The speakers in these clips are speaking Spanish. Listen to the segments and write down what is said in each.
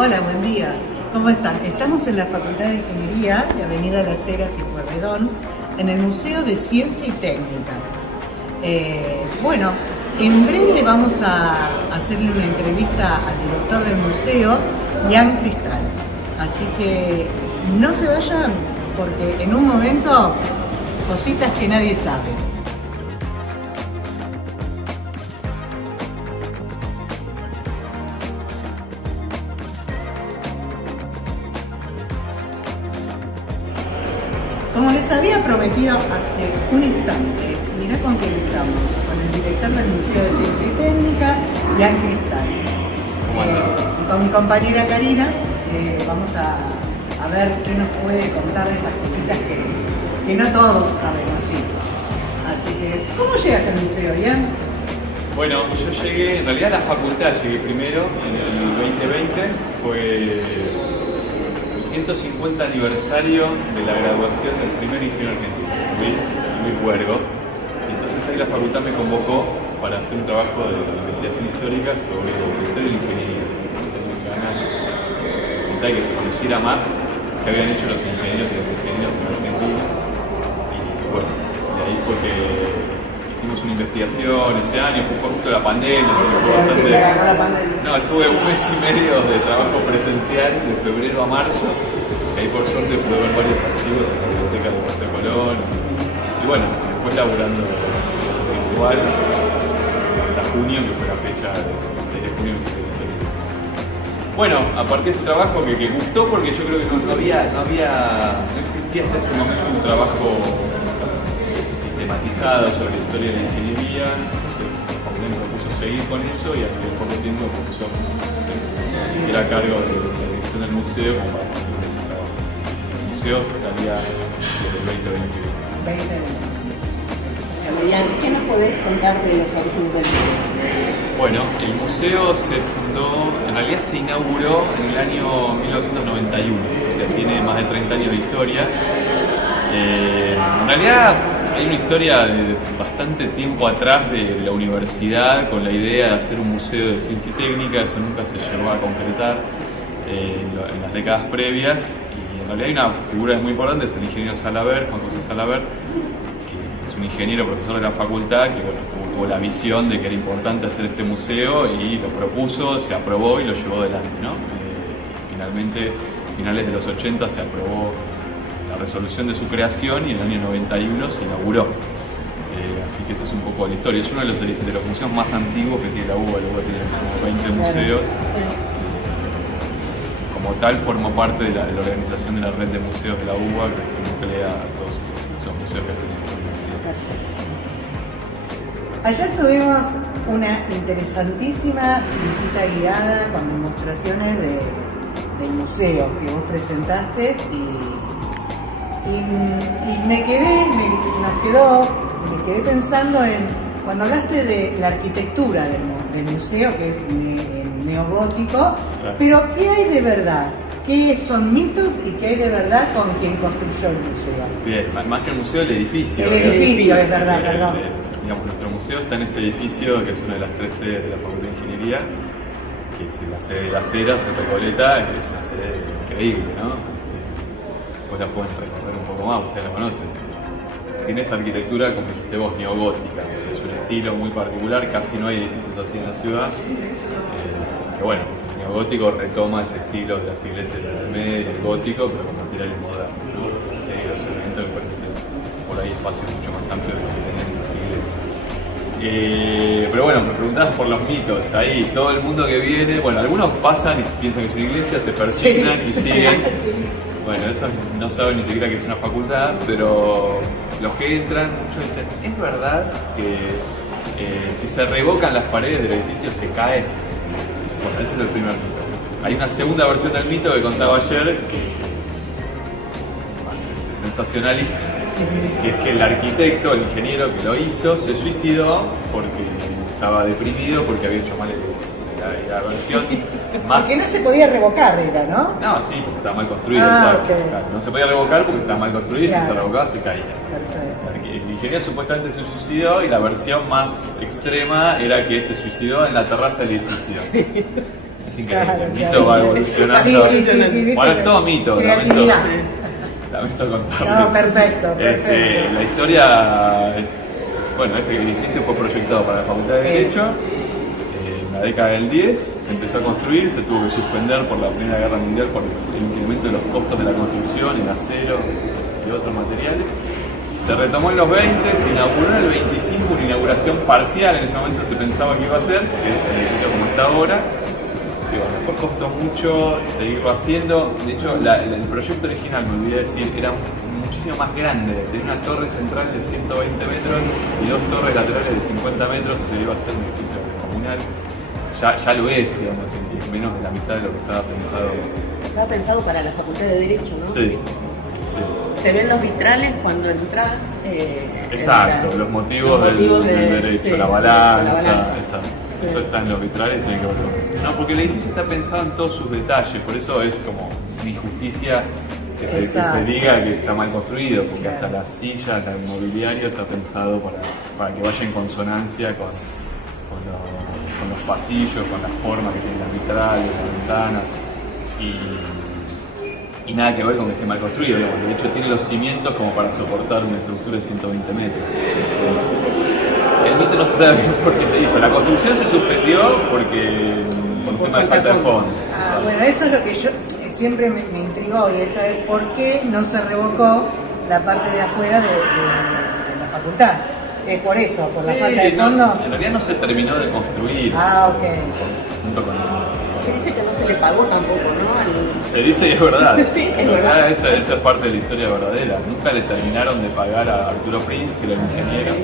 Hola, buen día. ¿Cómo están? Estamos en la Facultad de Ingeniería de Avenida Las Heras y Pueyrredón, en el Museo de Ciencia y Técnica. Bueno, en breve vamos a hacerle una entrevista al director del museo, Ian Cristal. Así que no se vayan, porque en un momento, cositas que nadie sabe. Como les había prometido hace un instante, mirá con quién estamos, con el director del Museo de Ciencia y Técnica, Ian Cristal. Y con mi compañera Karina vamos a ver qué nos puede contar de esas cositas que no todos sabemos, sí. Así que, ¿cómo llegaste al museo, Ian? Bueno, yo llegué, en realidad a la facultad llegué primero, en el 2020, fue el 150 aniversario de la graduación del primer ingeniero argentino, Luis Huergo. Y entonces ahí la facultad me convocó para hacer un trabajo de investigación histórica sobre la historia de la ingeniería. Tenía ganas de que se conociera más que habían hecho los ingenieros y los ingenieros en Argentina. Y bueno, de ahí fue que hicimos una investigación ese año, fue justo la pandemia, No, tuve un mes y medio de trabajo presencial, de febrero a marzo, que ahí por suerte pude ver varios archivos en la biblioteca de Paseo Colón. Y bueno, después laburando virtual hasta junio, que fue la fecha del 6 de junio que se dio. Bueno, a partir de ese trabajo que gustó, porque yo creo que no existía hasta ese momento un trabajo sistematizado sobre la historia de la ingeniería, entonces me propuso seguir con eso y al poco tiempo me propuso que hiciera cargo de la dirección del museo como para el trabajo. El museo estaría desde el 2021. ¿Qué nos podés contar de los orígenes del museo? Bueno, el museo se fundó, en realidad se inauguró en el año 1991, o sea, tiene más de 30 años de historia. En realidad hay una historia de bastante tiempo atrás de la universidad con la idea de hacer un museo de ciencia y técnica, eso nunca se llegó a concretar en las décadas previas, y en realidad hay una figura muy importante, es el ingeniero Salaver, Juan José Salaver, que es un ingeniero profesor de la facultad que bueno, tuvo la visión de que era importante hacer este museo y lo propuso, se aprobó y lo llevó adelante, ¿no? Finalmente, a finales de los 80 se aprobó la resolución de su creación y en el año 91 se inauguró. Así que esa es un poco la historia. Es uno de los museos más antiguos que tiene la UBA. La UBA tiene como 20 museos. Como tal, formó parte de la organización de la red de museos de la UBA que nuclea a todos esos museos que tienen la universidad. Ayer tuvimos una interesantísima visita guiada con demostraciones del museo que vos presentaste y me quedé pensando en cuando hablaste de la arquitectura del museo, que es neogótico, claro. Pero ¿qué hay de verdad? ¿Qué son mitos y qué hay de verdad con quien construyó el museo? Bien, más que el museo, el edificio. El edificio, es verdad, perdón. Digamos, nuestro museo está en este edificio, que es una de las 3 sedes de la Facultad de Ingeniería, que es la sede de Las Heras, en Recoleta, que es una sede increíble, ¿no? Vos la pueden recorrer un poco más, ustedes la conocen. Tiene esa arquitectura, como dijiste vos, neogótica, o sea, es un estilo muy particular, casi no hay edificios así en la ciudad. Pero bueno, el neogótico retoma ese estilo de las iglesias de la Edad Media, el gótico, pero con materiales modernos, ¿no? Los elementos que permiten por ahí espacios mucho más amplios de los que tienen esas iglesias. Pero bueno, me preguntabas por los mitos. Ahí todo el mundo que viene, bueno, algunos pasan y piensan que es una iglesia, se persignan y siguen. Bueno, esos no saben ni siquiera que es una facultad, pero los que entran, muchos dicen, ¿es verdad que si se revocan las paredes del edificio se cae? Bueno, ese es el primer mito. Hay una segunda versión del mito que contaba ayer, que es sensacionalista, que es que el arquitecto, el ingeniero que lo hizo, se suicidó porque estaba deprimido porque había hecho mal el edificio. La versión más... Porque no se podía revocar, era, ¿no? No, sí, porque estaba mal construido. Okay. No se podía revocar porque estaba mal construido, claro. Y si se revocaba se caía. Perfecto. El ingeniero supuestamente se suicidó y la versión más extrema era que se suicidó en la terraza del edificio. Esa Es increíble. Claro, El mito claro. va evolucionando. ¿viste? Ahora es todo mito, Creatividad. lamento contarles. No, perfecto. La historia es, bueno, este edificio fue proyectado para la Facultad de Derecho. En la década del 10 se empezó a construir, se tuvo que suspender por la Primera Guerra Mundial por el incremento de los costos de la construcción, el acero y otros materiales. Se retomó en los 20, se inauguró en el 25, una inauguración parcial, en ese momento se pensaba que iba a ser, que es el edificio como está ahora. Y bueno, después costó mucho seguirlo haciendo. De hecho, el proyecto original, me olvidé decir, era muchísimo más grande. Tenía una torre central de 120 metros y dos torres laterales de 50 metros, o sea, iba a ser un edificio comunal. Ya lo es, digamos, en menos de la mitad de lo que estaba pensado. Estaba pensado para la Facultad de Derecho, ¿no? Sí. Se ven los vitrales cuando entras. Exacto, los motivos del derecho, sí, la balanza, exacto. Sí. Eso está en los vitrales, tiene que ver con eso. No, porque el edificio está pensado en todos sus detalles, por eso es como una injusticia que se diga que está mal construido, porque hasta la silla, el mobiliario está pensado para que vaya en consonancia con los pasillos, con la forma que tienen las vitrales, las ventanas, y nada que ver con que esté mal construido, digamos. De hecho tiene los cimientos como para soportar una estructura de 120 metros. El mito no se sabe bien por qué se hizo. La construcción se suspendió por un tema de falta de fondo. Bueno, eso es lo que yo siempre me intrigó, y es saber por qué no se revocó la parte de afuera de la facultad. Por eso, por la falta de fondo. No, en realidad no se terminó de construir. Ok. Junto con Se dice que no se le pagó tampoco, ¿no? Se dice y es verdad. Sí, es verdad. Esa es parte de la historia verdadera. Nunca le terminaron de pagar a Arturo Prince, que era el ingeniero.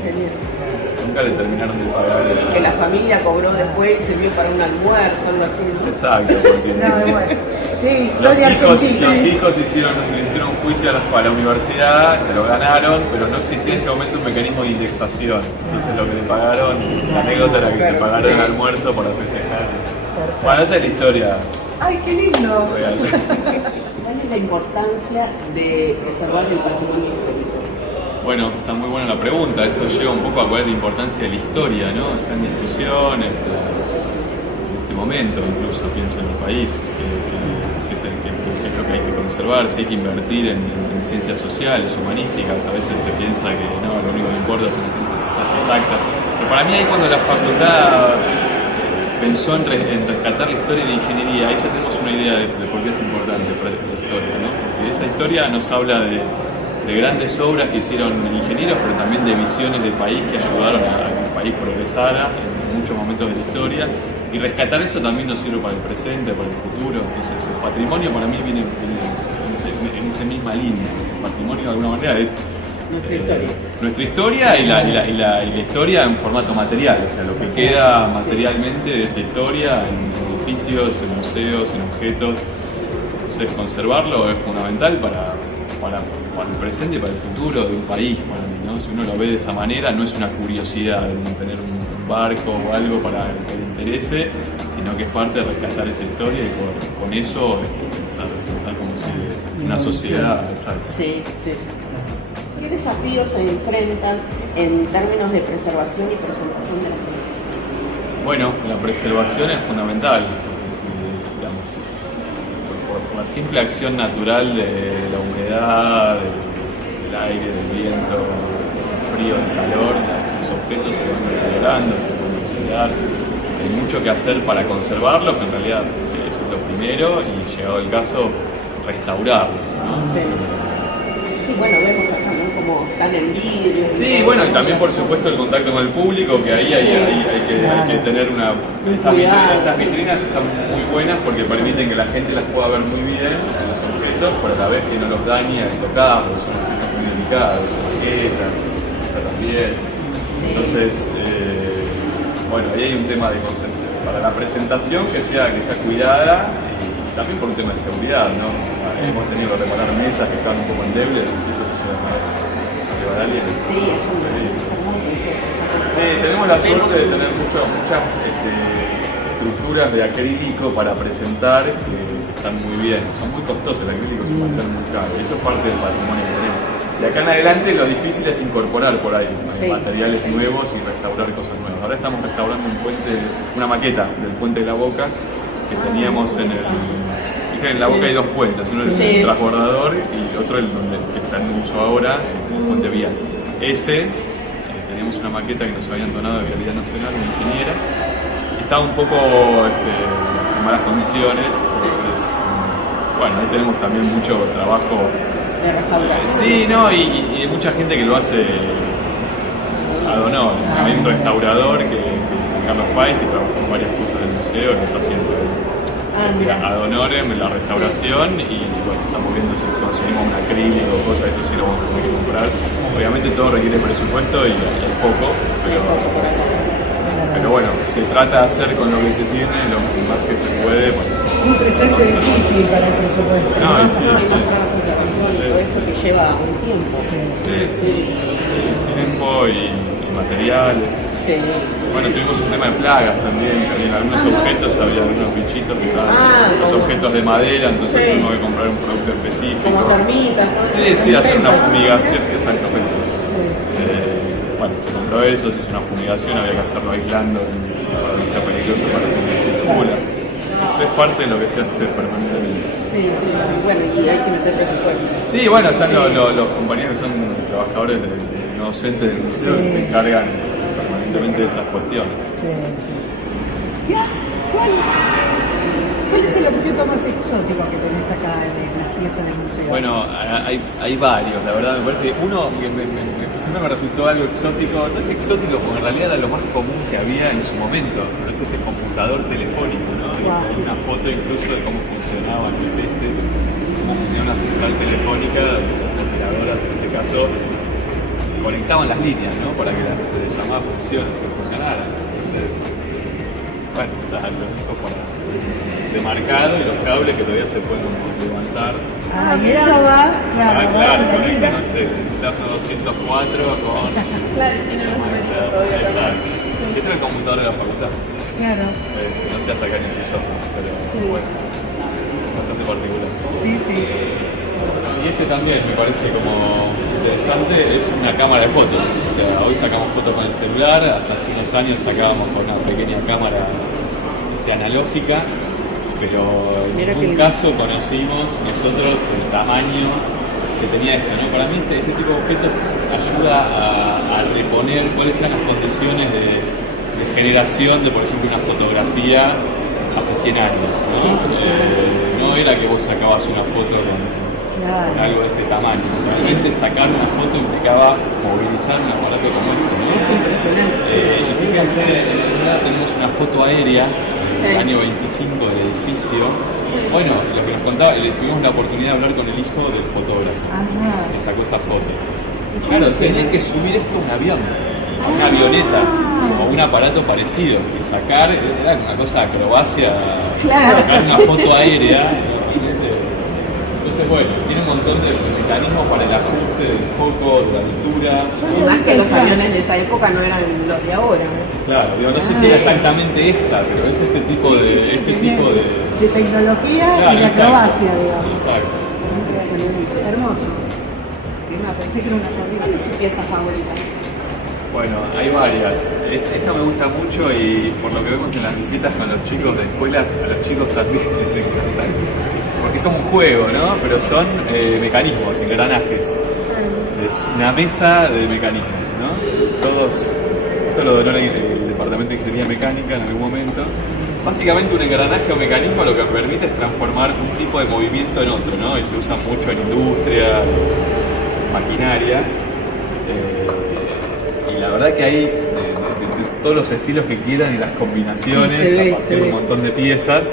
Nunca le terminaron de pagar. Que la familia cobró después y sirvió para un almuerzo, algo así, ¿no? Exacto, porque No, bueno. Sí, los argentina. hijos hicieron un juicio a la universidad, se lo ganaron, pero no existía en ese momento un mecanismo de indexación. Entonces lo que le pagaron, la anécdota era que se pagaron el almuerzo para festejar. Bueno, esa es la historia. ¡Ay, qué lindo! Real. ¿Cuál es la importancia de preservar el patrimonio histórico? Bueno, está muy buena la pregunta. Eso lleva un poco a cuál es la importancia de la historia, ¿no? Está en discusión en este momento, incluso pienso en el país, que creo que hay que conservar, si hay que invertir en ciencias sociales, humanísticas. A veces se piensa que no, lo único que importa son las ciencias exactas. Pero para mí ahí cuando la facultad pensó en rescatar la historia y la ingeniería, ahí ya tenemos una idea de por qué es importante para la historia, ¿no? Porque esa historia nos habla de grandes obras que hicieron ingenieros, pero también de visiones de país que ayudaron a que el país progresara en muchos momentos de la historia. Y rescatar eso también nos sirve para el presente, para el futuro. Entonces el patrimonio para mí viene en esa misma línea. El patrimonio de alguna manera es nuestra historia y la historia en formato material, o sea, lo que queda materialmente de esa historia en edificios, en museos, en objetos. Entonces conservarlo es fundamental para el presente y para el futuro de un país, para mí, ¿no? Si uno lo ve de esa manera, no es una curiosidad de tener un barco o algo para que le interese, sino que es parte de rescatar esa historia y con eso pensar como si una sociedad. Sí. ¿Qué desafíos se enfrentan en términos de preservación y presentación de la colección? Bueno, la preservación es fundamental, porque digamos, por la simple acción natural de la humedad, del aire, del viento, del frío, del calor, los objetos se van deteriorando, se van oxidar. Hay mucho que hacer para conservarlos, que en realidad eso es lo primero, y llegado el caso, restaurarlos, ¿no? Sí, bueno, vemos acá, ¿no? Como están en vidrio. Sí, bueno, y también por supuesto el contacto con el público, que ahí hay que tener una... Estas vitrinas están muy buenas porque permiten que la gente las pueda ver muy bien en los objetos, pero a la vez que no los daña al tocarlos, son objetos muy delicados, tarjetas, también. Entonces, bueno, ahí hay un tema de concepto. Para la presentación que sea cuidada, y también por un tema de seguridad, ¿no? Hemos tenido que reparar mesas que estaban un poco endebles, y eso se llama llevar a alguien. Sí, es hermoso. Sí, tenemos la suerte de tener muchas estructuras de acrílico para presentar que están muy bien. Son muy costosos, el acrílico es un material muy caro, y eso es parte del patrimonio que tenemos. De acá en adelante lo difícil es incorporar por ahí materiales nuevos y restaurar cosas nuevas. Ahora estamos restaurando una maqueta del Puente de la Boca, que teníamos en la Boca hay dos puentes, uno es el transbordador y otro el que está en uso ahora, el puente vial. Teníamos una maqueta que nos habían donado de Vialidad Nacional, una ingeniera, y estaba un poco en malas condiciones, entonces, bueno, ahí tenemos también mucho trabajo. De restauración. Sí, no, y hay mucha gente que lo hace ad honor. Hay un restaurador Carlos Páez, que trabajó en varias cosas del museo, que está haciendo ad honorem la restauración y bueno, estamos viendo si conseguimos un acrílico o cosas, eso sí lo vamos a tener que comprar. Obviamente todo requiere presupuesto y hay poco, pero bueno, se trata de hacer con lo que se tiene lo más que se puede. Un presente difícil para el presupuesto. No, sí. Todo esto que lleva un tiempo. Sí. Tiempo y materiales. Sí. Bueno, tuvimos un tema de plagas también, en algunos objetos había algunos bichitos que estaban, los objetos de madera, entonces tuvimos que comprar un producto específico. Como termitas, ¿no? Sí, hacer una fumigación, exactamente. Bueno, se compró eso, se hizo una fumigación, había que hacerlo aislando para que no sea peligroso para el que circula. Eso es parte de lo que se hace permanentemente. Sí, bueno, y hay que meter presupuesto. Sí, bueno, están los compañeros que son trabajadores no docentes del museo que se encargan permanentemente de esas cuestiones. ¿Ya? ¿Cuál es el objeto más exótico que tenés acá en las piezas del museo? Bueno, hay varios, la verdad. Me parece que uno que siempre me resultó algo exótico, no es exótico porque en realidad era lo más común que había en su momento, pero es este computador telefónico, ¿no? Wow. Hay una foto incluso de cómo funcionaba, que es cómo funciona una central telefónica, donde las operadoras en ese caso conectaban las líneas, ¿no? Para que las llamadas funcionaran. Entonces, bueno, está los discos demarcados y los cables que todavía se pueden levantar. Y eso va, claro, conecta, no sé, el teléfono 204 con... Claro, tiene los momentos todavía. Exacto. Este es el computador de la facultad. Claro. No sé hasta acá ni se usó, pero bueno, bastante particular. Sí. Y este también me parece como interesante, es una cámara de fotos. O sea, hoy sacamos fotos con el celular, hasta hace unos años sacábamos con una pequeña cámara analógica, pero en ningún caso conocimos nosotros el tamaño que tenía esto, ¿no? Para mí este tipo de objetos ayuda a reponer cuáles eran las condiciones de generación de, por ejemplo, una fotografía hace 100 años, ¿no? No era que vos sacabas una foto con algo de este tamaño. Realmente sacar una foto implicaba movilizar un aparato como este, ¿no? Es impresionante. Y fíjense, en realidad tenemos una foto aérea del año 25 del edificio. Bueno, lo que nos contaba, tuvimos la oportunidad de hablar con el hijo del fotógrafo que sacó esa foto. Y claro, tenía que subir esto a un avión, a una avioneta o un aparato parecido y sacar, era una cosa de acrobacia, sacar una foto aérea. Entonces, bueno, tiene un montón de mecanismos para el ajuste del foco, de la altura. Y más que los aviones de esa época no eran los de ahora, ¿no? Claro, no sé si era exactamente esta, pero es este tipo de tecnología y de acrobacia, digamos. Exacto. Hermoso. Pensé que era una corrida. ¿Tu pieza favorita? Bueno, hay varias. Esta me gusta mucho y por lo que vemos en las visitas con los chicos de escuelas, a los chicos también les encanta. Porque es como un juego, ¿no? Pero son mecanismos, engranajes. Es una mesa de mecanismos, ¿no? Esto lo donó el Departamento de Ingeniería Mecánica en algún momento. Básicamente un engranaje o mecanismo lo que permite es transformar un tipo de movimiento en otro, ¿no? Y se usa mucho en industria, maquinaria. Y la verdad que hay de todos los estilos que quieran y las combinaciones a partir de un montón de piezas.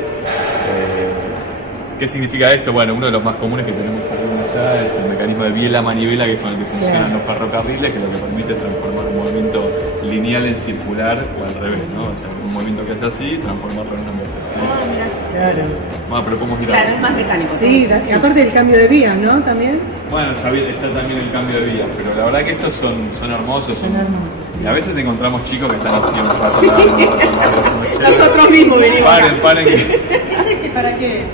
¿Qué significa esto? Bueno, uno de los más comunes que tenemos allá es el mecanismo de biela-manivela, que es con el que funcionan los ferrocarriles, que lo que permite es transformar un movimiento lineal en circular o al revés, ¿no? O sea, un movimiento que hace así, transformarlo en una inversa. Claro. Bueno, pero ¿cómo girar? Claro, es más mecánico. Sí, y aparte del cambio de vías, ¿no? También. Bueno, está también el cambio de vías, pero la verdad que estos son hermosos. Son hermosos. Y a veces encontramos chicos que están así un rato largo. Nosotros mismos venimos. Paren. ¿Para qué es?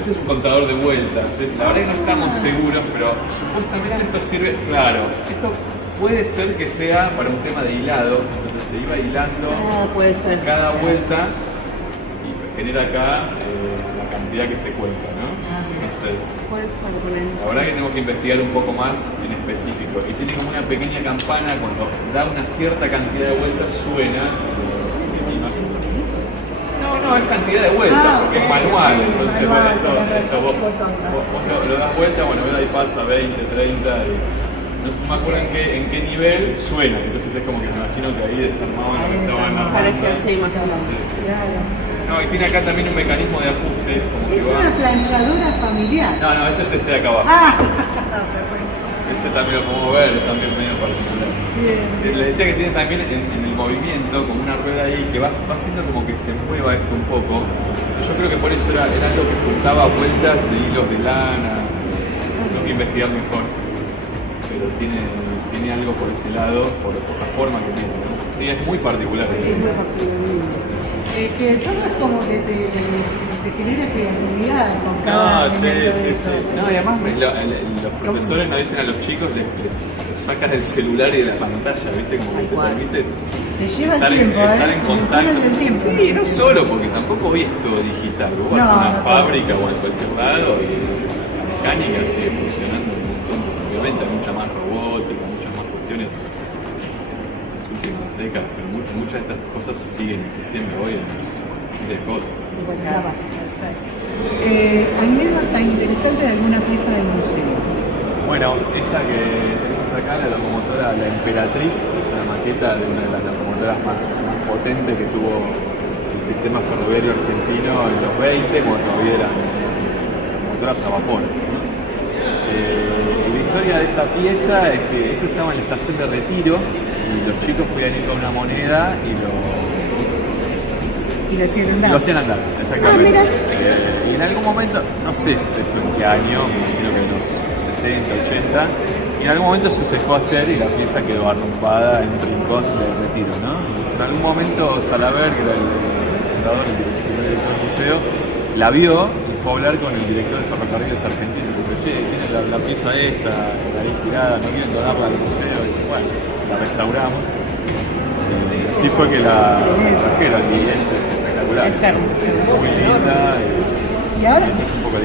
Ese es un contador de vueltas. La verdad que no estamos seguros, pero supuestamente esto sirve. Claro, esto puede ser que sea para un tema de hilado, entonces se iba hilando puede ser. cada vuelta. genera acá la cantidad que se cuenta, ¿no? Entonces, la verdad que tengo que investigar un poco más en específico. Y tiene como una pequeña campana, cuando da una cierta cantidad de vueltas suena. No, es cantidad de vueltas, porque es manual, entonces vos lo das vuelta, bueno, ahí pasa 20, 30, y no me acuerdo en qué nivel suena, entonces es como que me imagino que ahí desarmaban lo que estaban armando. Parece así, más claro. No, y tiene acá también un mecanismo de ajuste. Es una planchadora familiar. No, este es este de acá abajo. Perfecto. Ese también lo podemos ver, es también medio particular. Bien. Le decía que tiene también en el movimiento como una rueda ahí que va haciendo como que se mueva esto un poco. Yo creo que por eso era algo que juntaba vueltas de hilos de lana. Tengo que investigar mejor. Pero tiene algo por ese lado, por la forma que tiene, ¿no? Sí, es muy particular. Es muy particular. Que todo es como que te genera creatividad con cada elemento de eso. No, y además los profesores nos dicen a los chicos, los sacas del celular y de la pantalla, ¿viste? Como que te permite te lleva estar, el tiempo, estar en contacto. El tiempo. Sí, no solo, porque tampoco hoy es todo digital. Vos vas a una fábrica o en cualquier lado y la mecánica sigue funcionando un montón. Obviamente hay mucha más robótica, muchas más cuestiones en las últimas décadas, pero muchas de estas cosas siguen existiendo hoy en miles de cosas. Perfecto. ¿Anécdota interesante de alguna pieza del museo? Bueno, esta que tenemos acá, la locomotora La Emperatriz, es una maqueta de una de las locomotoras más potentes que tuvo el sistema ferroviario argentino en los 20, cuando todavía eran locomotoras a vapor. La historia de esta pieza es que esto estaba en la estación de Retiro y los chicos podían ir con una moneda y lo hacían andar, exactamente. Y en algún momento, no sé en qué año, creo que en los 70, 80, y en algún momento se dejó hacer y la pieza quedó arrumpada en un rincón de Retiro, ¿no? Entonces en algún momento Salaver, que era el fundador, el director del museo, la vio y fue a hablar con el director de Ferrocarriles Argentinos y dijo, che, ¿quién es la pieza esta? La ahí tirada, ¿no quieren donarla al museo? Y bueno, la restauramos. Y así fue que la trajeron y es espectacular. Es hermosa, muy linda. Y ahora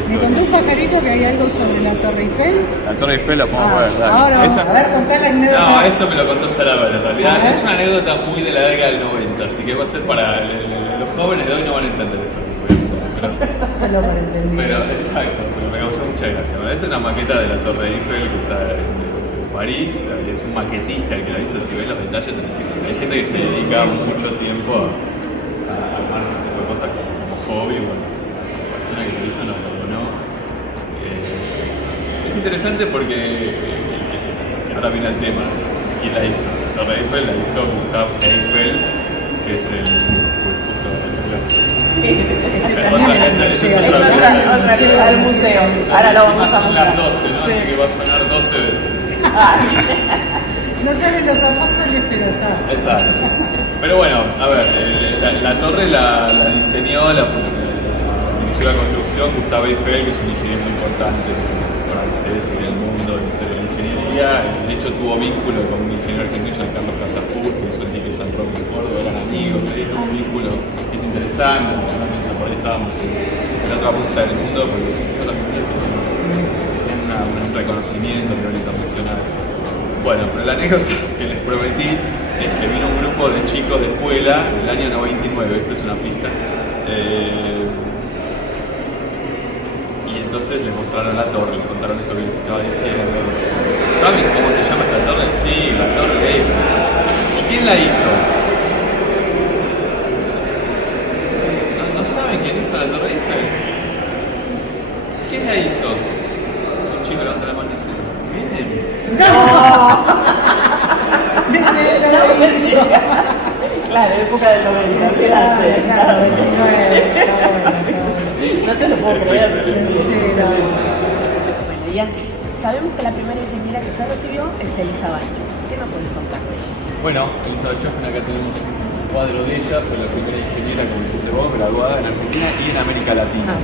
me contó un pajarito que hay algo sobre la Torre Eiffel. La Torre Eiffel la podemos ver, dale. Ahora vamos a ver, contar la anécdota. No, esto me lo contó Salaver en realidad. Es una anécdota muy de la década del 90, así que va a ser para los jóvenes de hoy no van a entender esto. Solo para entender. Pero exacto, pero me causó mucha gracia. Bueno, esta es una maqueta de la Torre Eiffel que está en París, y es un maquetista el que la hizo. Si ven los detalles, hay gente que se dedica mucho tiempo a armar este tipo de cosas como hobby. Bueno, la persona que lo hizo nos lo donó. Es interesante porque ahora viene el tema. ¿Quién la hizo? La Torre Eiffel la hizo Gustave Eiffel, que es el Otra al museo. Ahora lo vamos a mostrar. Las 12, ¿no? Sí. Así que va a sonar 12 veces. No salen los apóstoles, pero está. Exacto. Pero bueno, a ver, la torre la diseñó, inició la construcción Gustave Eiffel, que es un ingeniero muy importante francés en el mundo de la ingeniería. De hecho, tuvo vínculo con un ingeniero argentino, Carlos Casafur, que hizo el dique San Roque en Córdoba, eran amigos, tuvo un vínculo que es interesante. Por ahí estábamos en la otra punta del mundo, porque los ingenieros argentinos tienen un reconocimiento a nivel internacional. Bueno, pero la anécdota que les prometí es que vino un grupo de chicos de escuela en el año 99, esto es una pista, y entonces les mostraron la torre, les contaron esto que les estaba diciendo. ¿Saben cómo se llama esta torre? Sí, la Torre Eiffel. ¿Y quién la hizo? ¿No saben quién hizo la Torre Eiffel? ¿Quién la hizo? Un chico levanta la mano y dice, miren. Claro, época del 90. Claro, no te lo puedo creer. Bueno, ya sabemos que la primera ingeniera que se recibió es Elisa Bancho. ¿Qué nos podés contar de ella? Bueno, Elisa Bancho, acá tenemos un cuadro de ella, fue la primera ingeniera, como dijiste vos, graduada en Argentina y en América Latina.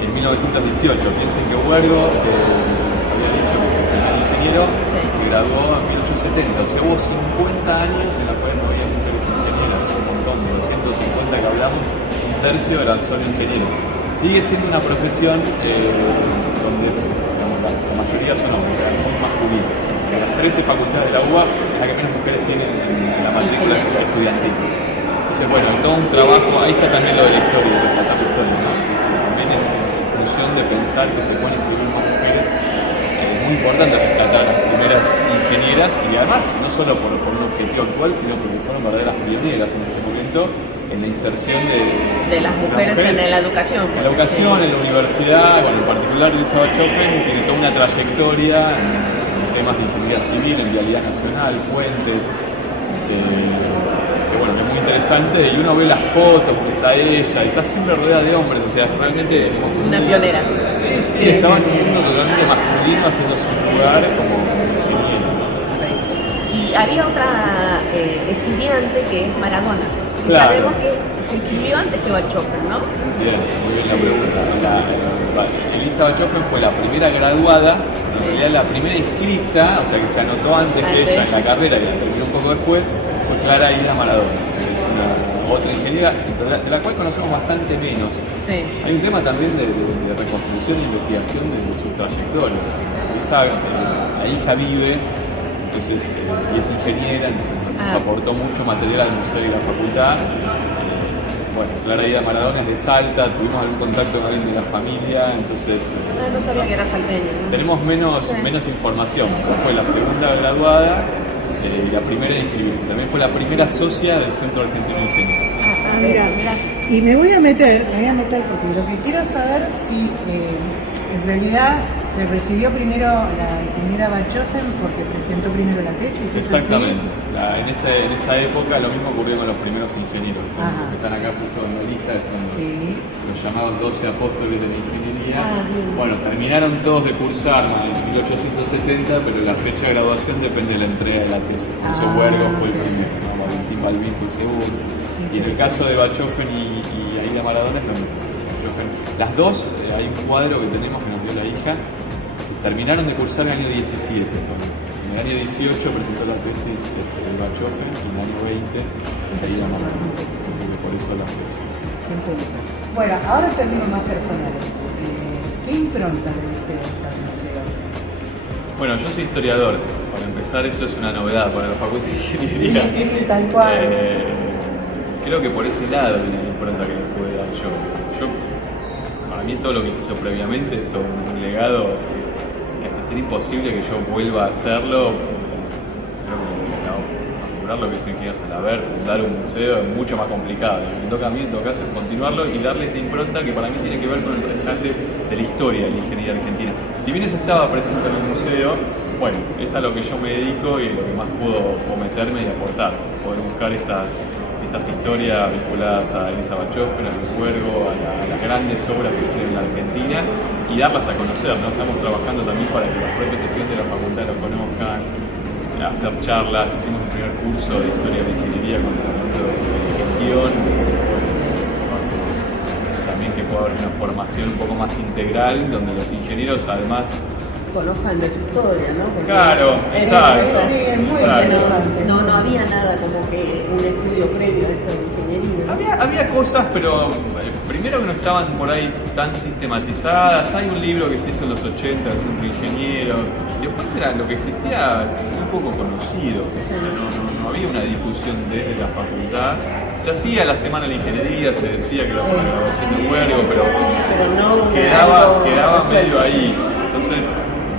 En 1918, piensen que Huergo había dicho que el primer ingeniero se graduó en 1870, o sea, hubo 50 años en los cuales no había mujeres ingenieras, un montón, de 250 que hablamos, un tercio eran solo ingenieros. Sigue siendo una profesión donde la mayoría son hombres, o sea, muy masculino. De las 13 facultades de la UBA es la que menos mujeres tienen en la matrícula estudiantil. Entonces, bueno, todo un trabajo, ahí está también lo de la historia, de la historia, ¿no? También en función de pensar que se pueden incluir más mujeres, muy importante rescatar a las primeras ingenieras y además no solo por un objetivo actual, sino porque fueron verdaderas pioneras en ese momento en la inserción de las mujeres en la educación. En la educación, en la universidad, bueno, en particular Elisa Bachofen tiene toda una trayectoria en temas de ingeniería civil, en vialidad nacional, puentes, que bueno, es muy interesante, y uno ve las fotos que está ella, y está siempre rodeada de hombres, o sea, realmente... Una pionera. Sí, estaba en un mundo totalmente masculino haciendo su lugar como ingeniero. Sí. Y había otra estudiante que es Maradona. Y claro. Sabemos que se inscribió antes que Bachofen, ¿no? Bien, muy bien la pregunta. Elisa Bachofen fue la primera graduada, en realidad la primera inscrita, o sea que se anotó antes que ella en la carrera y la terminó un poco después, fue Clara Hilda Maradona, que es una otra ingeniera de la cual conocemos bastante menos. Sí. Hay un tema también de reconstrucción e investigación de su trayectoria. Elisa ahí ya vive, entonces, y es ingeniera, entonces nos aportó mucho material al museo y la facultad. Bueno, Clara Hilda Maradona es de Salta, tuvimos algún contacto con alguien de la familia, entonces... no sabía que era salteña. Tenemos menos información, pero fue la segunda graduada y la primera en inscribirse. También fue la primera socia del Centro Argentino de Ingeniería. Mira. Y me voy a meter porque lo que quiero saber si en realidad se recibió primero la ingeniera Bachofen porque presentó primero la tesis. Exactamente. En esa época lo mismo ocurrió con los primeros ingenieros, que están acá justo en la lista, que son los llamados 12 apóstoles de la ingeniería. Bueno, terminaron todos de cursar en 1870, pero la fecha de graduación depende de la entrega de la tesis. Entonces Huergo fue el primero, Valentín Balbín fue el segundo. Y en el caso de Bachofen y Aida Maradona es lo mismo. Las dos, hay un cuadro que tenemos que nos dio la hija, terminaron de cursar en el año 17. En el año 18 presentó la tesis de Bachofen y en el año 20 Aida Maradona. Así que por eso la fecha. Bueno, ahora términos más personales. ¿Qué impronta le ustedes al museo? Bueno, yo soy historiador. Para empezar, eso es una novedad para la Facultad de Ingeniería. Sí, tal cual. Creo que por ese lado viene la impronta que le puedo dar yo. Para mí todo lo que se hizo previamente es todo un legado que hasta ser imposible que yo vuelva a hacerlo. Creo que configurar lo que soy ingeniero Salaver, fundar un museo es mucho más complicado. Lo que me toca a mí en todo caso es continuarlo y darle esta impronta que para mí tiene que ver con el restante de la historia de la ingeniería argentina. Si bien eso estaba presente en el museo, bueno, es a lo que yo me dedico y lo que más puedo meterme y aportar, poder buscar estas historias vinculadas a Elisa Bachofen, a Luis Huergo, a las grandes obras que tienen en la Argentina y darlas a conocer, ¿no? Estamos trabajando también para que los propios estudiantes de la facultad lo conozcan, hacer charlas, hicimos un primer curso de historia de ingeniería con el departamento de gestión, también que pueda haber una formación un poco más integral, donde los ingenieros además conozcan de su historia, ¿no? Porque claro, exacto. Sí, es muy interesante. No había nada como que un estudio previo de esto de ingeniería. Había cosas, pero primero que no estaban por ahí tan sistematizadas. Hay un libro que se hizo en los 80 del Centro de Ingenieros. Después era lo que existía muy poco conocido. O sea, no había una difusión desde la facultad. Se hacía la Semana de la Ingeniería, se decía que era por la graduación de Huergo, pero no quedaba medio ahí. Entonces,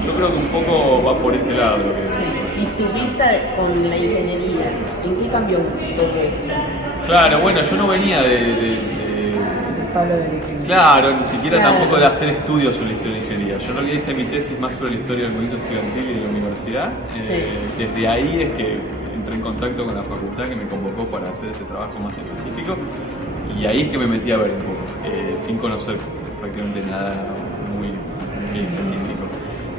yo creo que un poco va por ese lado. Sí. ¿Y tu vista con la ingeniería? ¿En qué cambió todo esto? Claro, bueno, yo no venía claro, ni siquiera tampoco de hacer estudios sobre la historia de la ingeniería. Yo en realidad hice mi tesis más sobre la historia del movimiento estudiantil y de la universidad. Desde ahí es que entré en contacto con la facultad que me convocó para hacer ese trabajo más específico y ahí es que me metí a ver un poco, sin conocer prácticamente nada muy específico.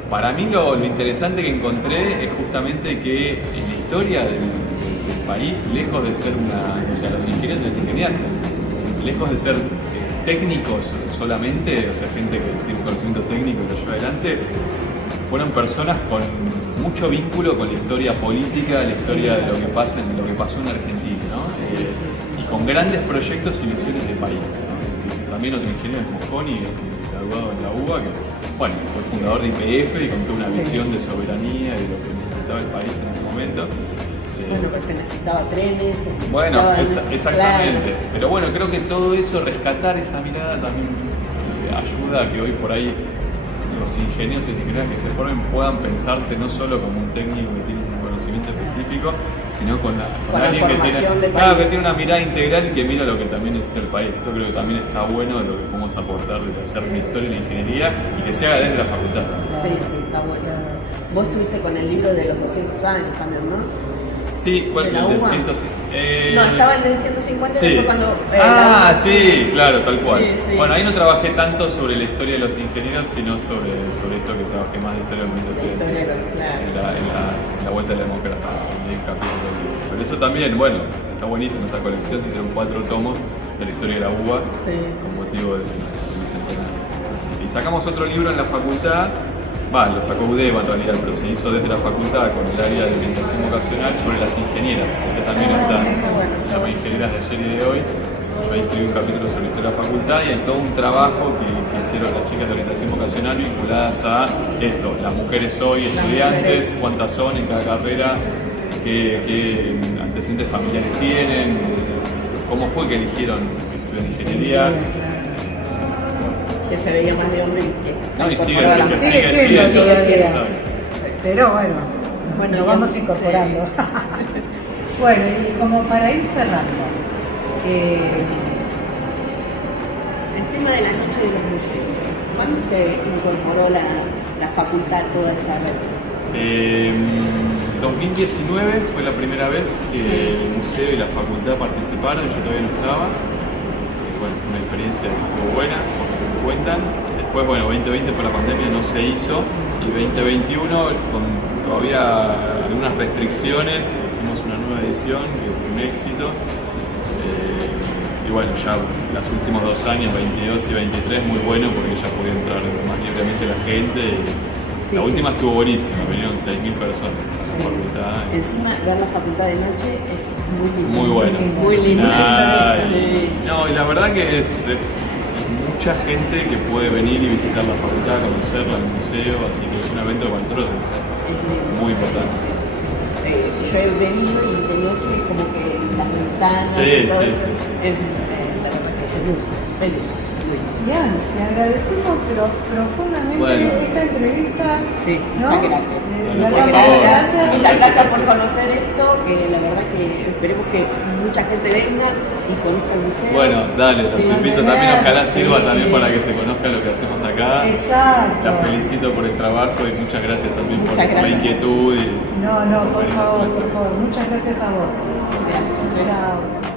Para mí lo interesante que encontré es justamente que en la historia del país, lejos de ser los ingenieros de la ingeniería, lejos de ser técnicos solamente, o sea, gente que tiene un conocimiento técnico y lo lleva adelante, fueron personas con mucho vínculo con la historia política, la historia de lo que pasó en Argentina, ¿no? Y con grandes proyectos y visiones de país. También otro ingeniero es Mosconi, graduado en la UBA, que bueno, fue fundador de YPF y con toda una visión de soberanía y de lo que necesitaba el país en ese momento. Bueno, pero se necesitaba trenes. Bueno, exactamente. Claro. Pero bueno, creo que todo eso, rescatar esa mirada también ayuda a que hoy por ahí los ingenieros y ingenieras que se formen puedan pensarse no solo como un técnico que tiene un conocimiento específico, sino con alguien que tiene una mirada integral y que mira lo que también necesita el país. Eso creo que también está bueno de lo que podemos aportar desde hacer una historia en la ingeniería y que se haga desde la facultad. Sí, está bueno. Vos estuviste con el libro de los 200 años también, ¿no? Sí, ¿cuál? El de 150. No, estaba el de 150, sí. Fue cuando... sí, claro, tal cual. Sí. Bueno, ahí no trabajé tanto sobre la historia de los ingenieros, sino sobre esto que trabajé más de historia del movimiento en la vuelta de la democracia, en el capítulo del libro. Pero eso también, bueno, está buenísimo esa colección, se hicieron 4 tomos de la historia de la UBA, con motivo del bicentenario. Y sacamos otro libro en la facultad. Lo sacó UDEVA en realidad, pero se hizo desde la facultad con el área de orientación vocacional sobre las ingenieras. Ese también está, se llama Ingenieras de ayer y de hoy. Yo ahí escribí un capítulo sobre historia de la facultad y hay todo un trabajo que hicieron las chicas de orientación vocacional vinculadas a esto, las mujeres hoy, estudiantes, cuántas son en cada carrera, qué antecedentes familiares tienen, cómo fue que eligieron estudiar ingeniería. Que se veía más de hombre que... No, y sigue todavía. Pero bueno, lo vamos incorporando. Bueno, y como para ir cerrando, el tema de la noche de los museos, ¿cuándo se incorporó la facultad a toda esa red? 2019 fue la primera vez que el museo y la facultad participaron, yo todavía no estaba. Bueno, fue una experiencia que estuvo buena, porque me cuentan. Después, 2020 fue la pandemia, no se hizo. Y 2021, con todavía algunas restricciones, hicimos una nueva edición, que fue un éxito. Y bueno, ya los últimos 2 años, 22 y 23, muy bueno, porque ya podía entrar más libremente la gente. La última estuvo buenísima, vinieron 6.000 personas a la facultad. Encima, ver la facultad de noche es muy lindo. Muy bueno. Muy lindo. No, y la verdad que es mucha gente que puede venir y visitar la facultad, conocerla, el museo, así que es un evento que para nosotros es muy importante. Yo he venido y de noche como que las ventanas y todo eso, la verdad que se luce. Bien, te agradecemos profundamente esta entrevista. Sí, ¿no? Muchas gracias. Muchas gracias por conocer esto, que la verdad que esperemos que mucha gente venga y conozca el museo. Bueno, dale, los invito también, ojalá sirva también para que se conozca lo que hacemos acá. Exacto. La felicito por el trabajo y muchas gracias también por la inquietud. No, por favor, muchas gracias a vos. Gracias. Chao.